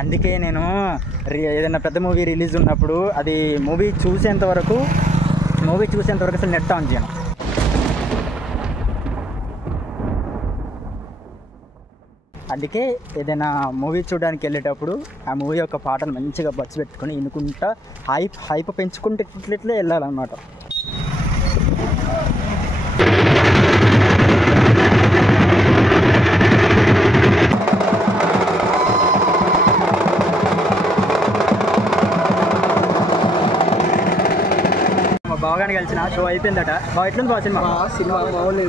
అందుకే నేను ఏదైనా పెద్ద మూవీ రిలీజ్ ఉన్నప్పుడు అది మూవీ చూసేంత వరకు అసలు నెట్ ఆన్ చేయను. అందుకే ఏదైనా మూవీ చూడడానికి వెళ్ళేటప్పుడు ఆ మూవీ యొక్క పాటను మంచిగా బడ్స్ పెట్టుకొని వినుకుంటా హైప్ పెంచుకుంటే ఇట్లే వెళ్ళాలన్నమాట. బాగానే కలిసిన షో అయిపోయిందట. ఎట్లుంది బాగా సినిమా మామూలు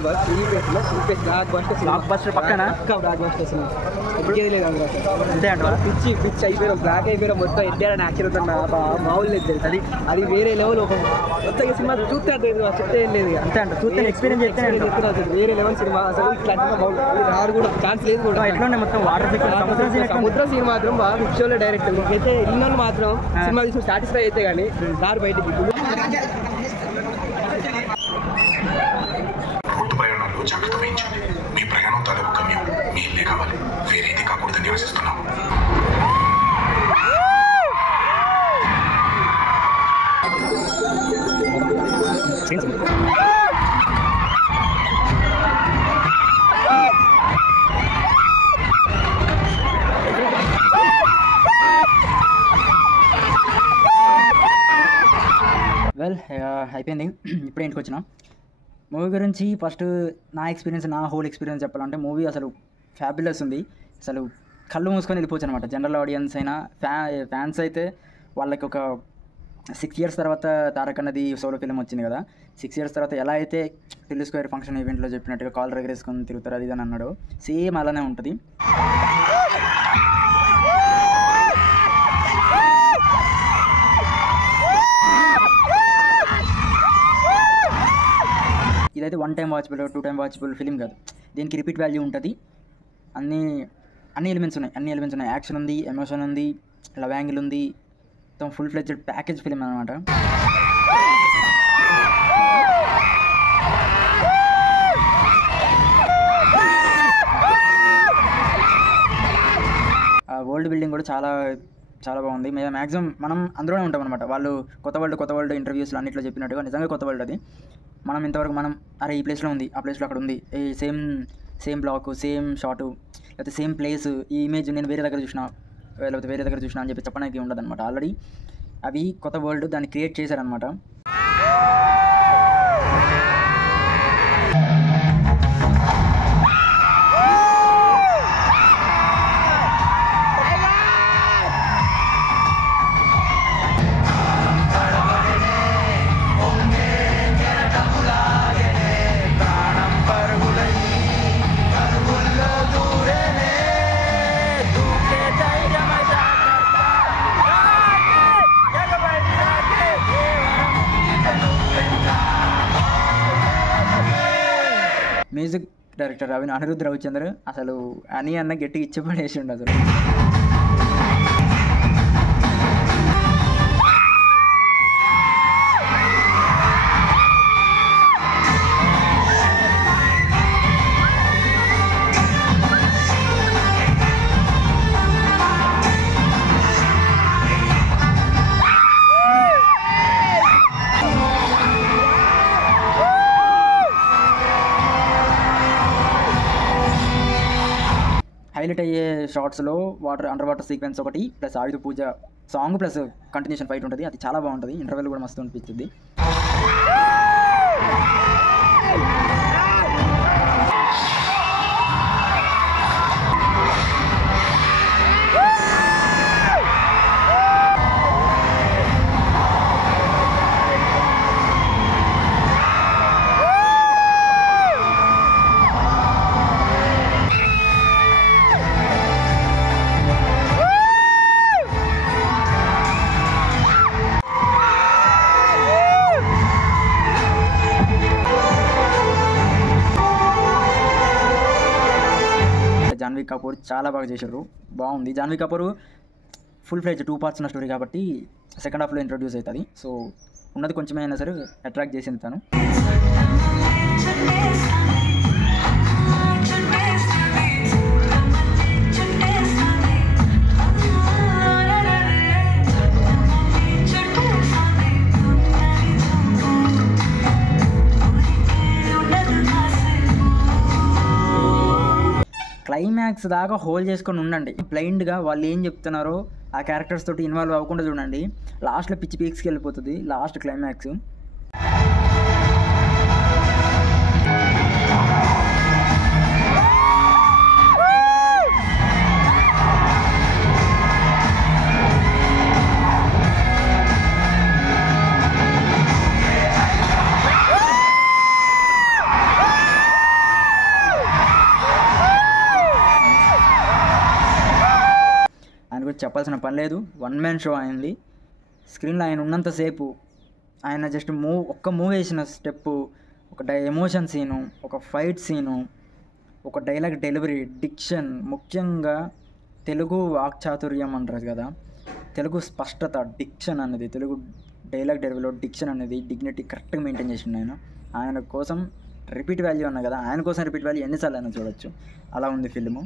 బ్లాక్ బస్టర్ పక్కన అంతే అంట. పిచ్ అయిపోయినా బ్లాక్ అయిపోయినా మొత్తం ఎన్టీఆర్ యాక్షన్ అవుతున్నా మామూలు లేదు అది. అది వేరే లెవెల్. ఒక మొత్తం సినిమా చూస్తే చెప్తే ఏం లేదు అంతే అంట. చూస్తే ఎక్స్పీరియన్స్ చెప్తే వేరే లెవెల్ సినిమా. అసలు ఇట్లా రాడు కూడా ఛాన్స్ లేదు కూడా. ఎట్లా మొత్తం వాటర్ సముద్ర సీన్ మాత్రం బాగా పిక్చర్లో డైరెక్ట్ అయితే ఇల్లు మాత్రం సినిమా చూసి సాటిస్ఫై అయితే కానీ దారి బయటకి ప్రయాణంలో జాగ్రత్త వహించండి. మీ ప్రయాణం తాలూకు గమ్యం మీ ఇల్లే కావాలి, వేరేది కాకూడదని ఆశిస్తున్నాం. అయిపోయింది. ఇప్పుడు ఇంటికి వచ్చినా. మూవీ గురించి ఫస్ట్ నా హోల్ ఎక్స్పీరియన్స్ చెప్పాలంటే మూవీ అసలు ఫ్యాబులస్ ఉంది. అసలు కళ్ళు మూసుకొని వెళ్ళిపోవచ్చు అనమాట. జనరల్ ఆడియన్స్ అయినా ఫ్యాన్స్ అయితే వాళ్ళకి ఒక 6 years తర్వాత తారక్ అన్నది సోలో ఫిల్మ్ వచ్చింది కదా. 6 years తర్వాత ఎలా అయితే ఢిల్లీ స్క్వేర్ ఫంక్షన్ ఈవెంట్లో చెప్పినట్టుగా కాల్ ఎగరేసుకొని తిరుగుతారు అది అని అన్నాడు. సేమ్ అలానే ఉంటుంది. ఇదైతే 1 time watchable 2 time watchable film కాదు. దీనికి రిపీట్ వాల్యూ ఉంటుంది. అన్ని ఎలిమెంట్స్ ఉన్నాయి. యాక్షన్ ఉంది, ఎమోషన్ ఉంది, లవ్ యాంగిల్ ఉంది. మొత్తం ఫుల్ ఫ్లెడ్జ్డ్ ప్యాకేజ్ ఫిలిం అనమాట. ఆ వరల్డ్ బిల్డింగ్ కూడా చాలా చాలా బాగుంది. మ్యాక్సిమం మనం అందులోనే ఉంటాం అనమాట. వాళ్ళు కొత్త వరల్డ్ ఇంటర్వ్యూస్లో అన్నిట్లో చెప్పినట్టుగా నిజంగా కొత్త వరల్డ్ అది. మనం ఇంతవరకు అరే ఈ ప్లేస్లో ఉంది, ఆ ప్లేస్లో అక్కడ ఉంది, సేమ్ బ్లాక్, సేమ్ షాటు, లేకపోతే సేమ్ ప్లేస్, ఈ ఇమేజ్ నేను వేరే దగ్గర చూసినా అని చెప్పి చెప్పడానికి ఉండదు అనమాట. ఆల్రెడీ అవి కొత్త వరల్డ్ దాన్ని క్రియేట్ చేశారనమాట. మ్యూజిక్ డైరెక్టర్ అనిరుద్ధ్ రవిచంద్ర అసలు అన్న గట్టిగా ఇచ్చిపడేసిండు అసలు. హైలైట్ అయ్యే షార్ట్స్లో అండర్ వాటర్ సీక్వెన్స్ ఒకటి ప్లస్ ఆయుధ పూజ సాంగ్ ప్లస్ కంటిన్యూషన్ ఫైట్ ఉంటుంది. అది చాలా బాగుంటుంది. ఇంటర్వెల్ కూడా మస్తు అనిపిస్తుంది. జాన్వీ కపూర్ చాలా బాగా చేశారు. బాగుంది. Janhvi Kapoor full fledged 2 parts ఉన్న స్టోరీ కాబట్టి సెకండ్ హాఫ్లో ఇంట్రొడ్యూస్ అవుతుంది. సో ఉన్నది కొంచెమైనా సరే అట్రాక్ట్ చేసింది తను. క్లైమాక్స్ దాకా హోల్డ్ చేసుకొని ఉండండి. బ్లైండ్గా వాళ్ళు ఏం చెప్తున్నారో ఆ క్యారెక్టర్స్ తోటి ఇన్వాల్వ్ అవ్వకుండా చూడండి. లాస్ట్లో పిచ్చి పీక్స్కి వెళ్ళిపోతుంది లాస్ట్ క్లైమాక్స్. ఆయన గురించి చెప్పాల్సిన పని లేదు. వన్ మ్యాన్ షో అయింది. స్క్రీన్లో ఆయన ఉన్నంతసేపు ఆయన జస్ట్ ఒక్క మూవ్ వేసిన స్టెప్పు, ఒక ఎమోషన్ సీను, ఒక ఫైట్ సీను, ఒక డైలాగ్ డెలివరీ, డిక్షన్, ముఖ్యంగా తెలుగు వాక్చాతుర్యం అంటారు కదా, తెలుగు స్పష్టత, డిక్షన్ అనేది, తెలుగు డైలాగ్ డెలివరీలో డిక్షన్ అనేది, డిగ్నిటీ కరెక్ట్గా మెయింటైన్ చేసిండు ఆయన కోసం రిపీట్ వాల్యూ అన్నా కదా, ఆయన కోసం రిపీట్ వాల్యూ ఎన్నిసార్లు అయినా చూడొచ్చు. అలా ఉంది ఫిల్ము.